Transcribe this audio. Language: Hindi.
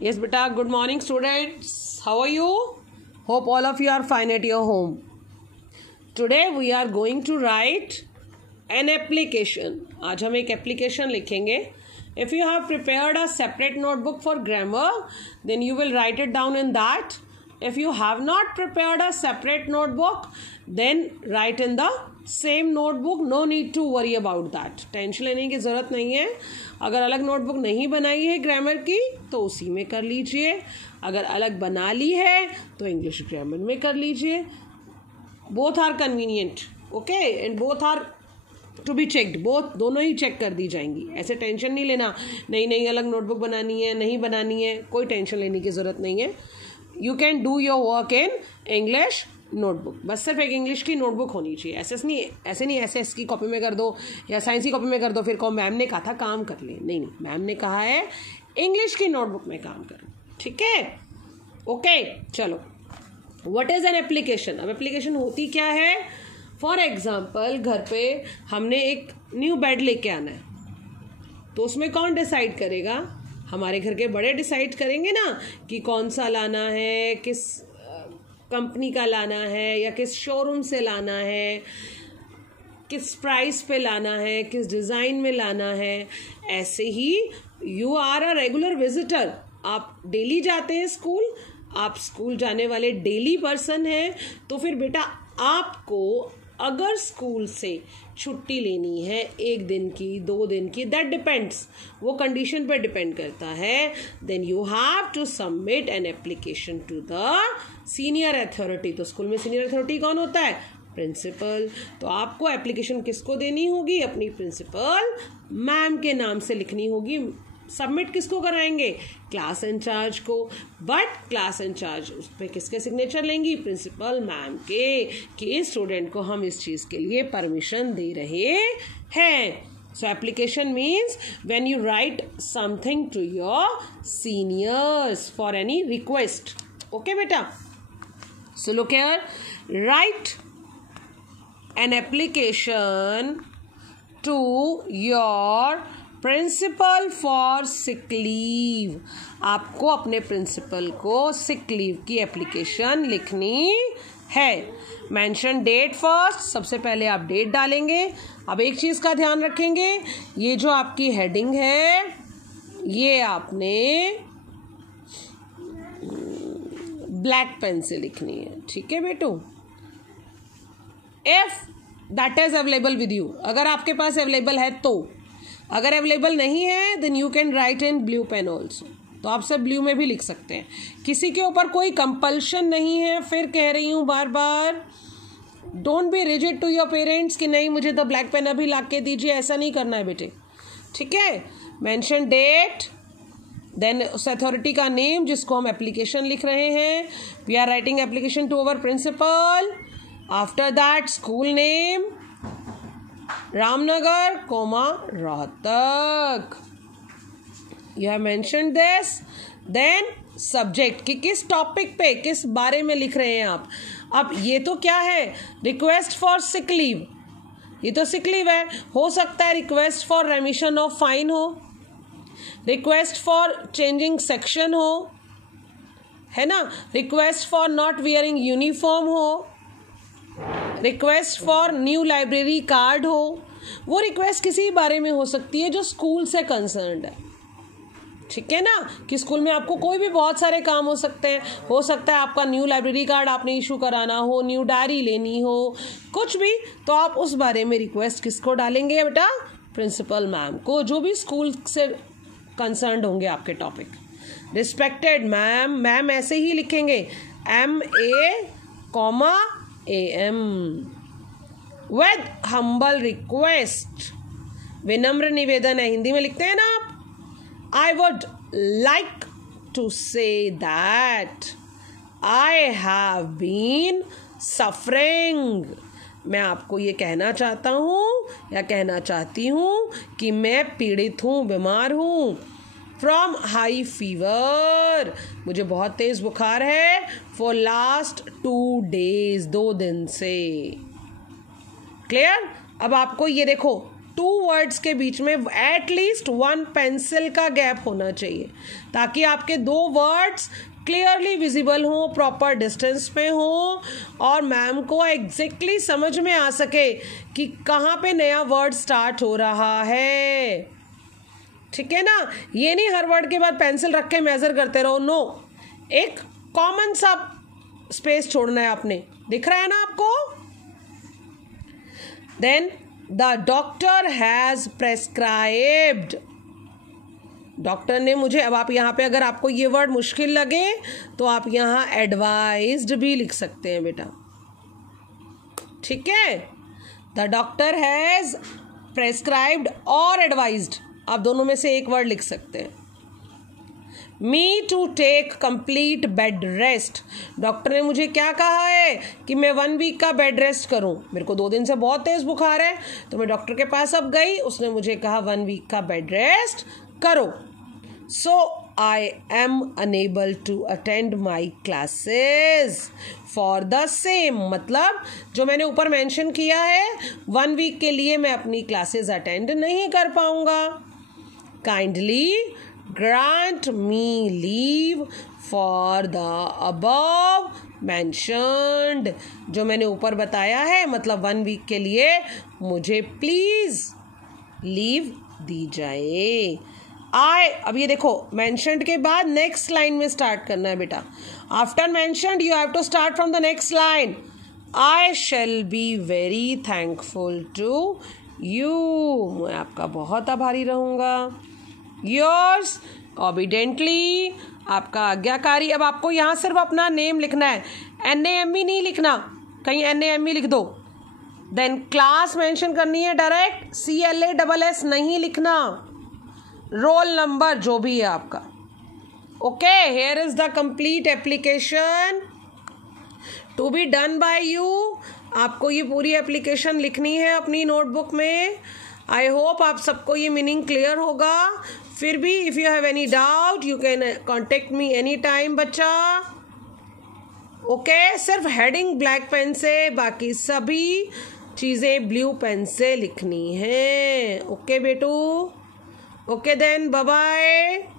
Yes, beta. Good morning, students. How are you? Hope all of you are fine at your home. Today we are going to write an application. आज हम एक application लिखेंगे. If you have prepared a separate notebook for grammar, then you will write it down in that. If you have not prepared a separate notebook, then write in the same notebook. No need to worry about that. Tension लेने की ज़रूरत नहीं है. अगर अलग नोटबुक नहीं बनाई है ग्रामर की तो उसी में कर लीजिए. अगर अलग बना ली है तो इंग्लिश ग्रामर में कर लीजिए. Both are convenient, okay, and both are to be checked. Both दोनों ही चेक कर दी जाएंगी. ऐसे टेंशन नहीं लेना, नहीं अलग नोटबुक बनानी है, नहीं बनानी है. कोई टेंशन लेने की ज़रूरत नहीं है. You can do your work in English notebook. बस सिर्फ एक इंग्लिश की नोटबुक होनी चाहिए. ऐसे नहीं एस की कॉपी में कर दो या साइंस की कॉपी में कर दो फिर कहो मैम ने कहा था काम कर ले. नहीं, मैम ने कहा है इंग्लिश की नोटबुक में काम करो. ठीक है, ओके. चलो, व्हाट इज एन एप्लीकेशन. अब एप्लीकेशन होती क्या है. फॉर एग्जाम्पल, घर पे हमने एक न्यू बेड लेके आना है तो उसमें कौन डिसाइड करेगा. हमारे घर के बड़े डिसाइड करेंगे ना कि कौन सा लाना है, किस कंपनी का लाना है या किस शोरूम से लाना है, किस प्राइस पे लाना है, किस डिज़ाइन में लाना है. ऐसे ही you are a regular visitor. आप डेली जाते हैं स्कूल, आप स्कूल जाने वाले डेली पर्सन हैं. तो फिर बेटा आपको अगर स्कूल से छुट्टी लेनी है 1 दिन की, 2 दिन की, दैट डिपेंड्स, वो कंडीशन पर डिपेंड करता है. Then you have to submit an application to the senior authority. तो स्कूल में सीनियर अथॉरिटी कौन होता है. प्रिंसिपल. तो आपको एप्लीकेशन किसको देनी होगी. अपनी प्रिंसिपल मैम के नाम से लिखनी होगी. सबमिट किसको कराएंगे. क्लास इंचार्ज को. बट क्लास इंचार्ज उस पर किसके सिग्नेचर लेंगी. प्रिंसिपल मैम के, कि इस स्टूडेंट को हम इस चीज़ के लिए परमिशन दे रहे हैं. So application means when you write something to your seniors for any request. Okay बेटा. So look here, write an application to your principal for sick leave. आपको अपने प्रिंसिपल को सिक लीव की एप्लीकेशन लिखनी है. Mention date first. सबसे पहले आप डेट डालेंगे. अब एक चीज़ का ध्यान रखेंगे, ये जो आपकी हेडिंग है ये आपने ब्लैक पेन से लिखनी है. ठीक है बेटू. If that is available with you, अगर आपके पास अवेलेबल है तो. अगर अवेलेबल नहीं है then you can write in blue pen also. तो आप सब ब्लू में भी लिख सकते हैं. किसी के ऊपर कोई कंपल्शन नहीं है. फिर कह रही हूँ बार बार, don't be rigid to your parents कि नहीं मुझे तो ब्लैक पेन अभी ला के दीजिए. ऐसा नहीं करना है बेटे. ठीक है. मेंशन डेट, देन उस अथॉरिटी का नेम जिसको हम एप्लीकेशन लिख रहे हैं. We are writing application to our principal. After that school name Ramnagar, Rohtak. You have mentioned this. Then subject, कि किस टॉपिक पे, किस बारे में लिख रहे हैं आप. अब ये तो क्या है, रिक्वेस्ट फॉर सिक लीव. ये तो सिक लीव है. हो सकता है request for remission of fine हो, रिक्वेस्ट फॉर चेंजिंग सेक्शन हो, है ना, request for not wearing uniform हो, request for new library card हो. वो रिक्वेस्ट किसी बारे में हो सकती है जो स्कूल से कंसर्न्ड है. ठीक है ना, कि स्कूल में आपको कोई भी बहुत सारे काम हो सकते हैं. हो सकता है आपका न्यू लाइब्रेरी कार्ड आपने इशू कराना हो, न्यू डायरी लेनी हो, कुछ भी. तो आप उस बारे में रिक्वेस्ट किसको डालेंगे बेटा. प्रिंसिपल मैम को, जो भी स्कूल से कंसर्न्ड होंगे आपके टॉपिक. रिस्पेक्टेड मैम, मैम ऐसे ही लिखेंगे, MA, AM. With humble request, विनम्र निवेदन है. हिंदी में लिखते हैं ना आप. I would like to say that I have been suffering. मैं आपको ये कहना चाहता हूँ या कहना चाहती हूँ कि मैं पीड़ित हूँ, बीमार हूँ. फ्रॉम हाई फीवर, मुझे बहुत तेज़ बुखार है. फॉर लास्ट 2 days, 2 दिन से. क्लियर. अब आपको ये देखो, 2 वर्ड्स के बीच में एटलीस्ट 1 पेंसिल का गैप होना चाहिए, ताकि आपके 2 वर्ड्स क्लियरली विजिबल हो, प्रॉपर डिस्टेंस पे हो, और मैम को एग्जैक्टली समझ में आ सके कि कहाँ पे नया वर्ड स्टार्ट हो रहा है। ठीक है ना? ये नहीं हर वर्ड के बाद पेंसिल रख के मेजर करते रहो, नो, एक कॉमन सा स्पेस छोड़ना है आपने। दिख रहा है ना आपको? Then the doctor has prescribed, doctor ने मुझे, अब आप यहाँ पे अगर आपको ये वर्ड मुश्किल लगे तो आप यहाँ एडवाइज्ड भी लिख सकते हैं बेटा। ठीक है? द डॉक्टर हैज प्रेस्क्राइब्ड और एडवाइज्ड, आप दोनों में से एक वर्ड लिख सकते हैं। Me to take complete bed rest, doctor ने मुझे क्या कहा है कि मैं 1 वीक का बेड रेस्ट करूं। मेरे को 2 दिन से बहुत तेज बुखार है, तो मैं डॉक्टर के पास अब गई, उसने मुझे कहा 1 वीक का बेड रेस्ट करो। So I am unable to attend my classes for the same, मतलब जो मैंने ऊपर मेंशन किया है 1 वीक के लिए मैं अपनी क्लासेस अटेंड नहीं कर पाऊंगा। Kindly grant me leave for the above mentioned, जो मैंने ऊपर बताया है, मतलब 1 वीक के लिए मुझे प्लीज लीव दी जाए। अब ये देखो, mentioned के बाद नेक्स्ट लाइन में स्टार्ट करना है बेटा। After mentioned you have to start from the next line. I shall be very thankful to you, मैं आपका बहुत आभारी रहूँगा। योर्स ओबीडेंटली, आपका आज्ञाकारी। अब आपको यहाँ सिर्फ अपना नेम लिखना है, NAME नहीं लिखना, कहीं NAME लिख दो। देन क्लास मेंशन करनी है डायरेक्ट, CLASS नहीं लिखना, रोल नंबर जो भी है आपका। Okay, here is the complete application to be done by you. आपको ये पूरी एप्लीकेशन लिखनी है अपनी नोटबुक में। आई होप आप सबको ये मीनिंग क्लियर होगा। फिर भी if you have any doubt you can contact me any time बच्चा। ओके, सिर्फ हेडिंग ब्लैक पेन से, बाकी सभी चीज़ें ब्लू पेन से लिखनी है। ओके बेटू, ओके देन, बाय बाय।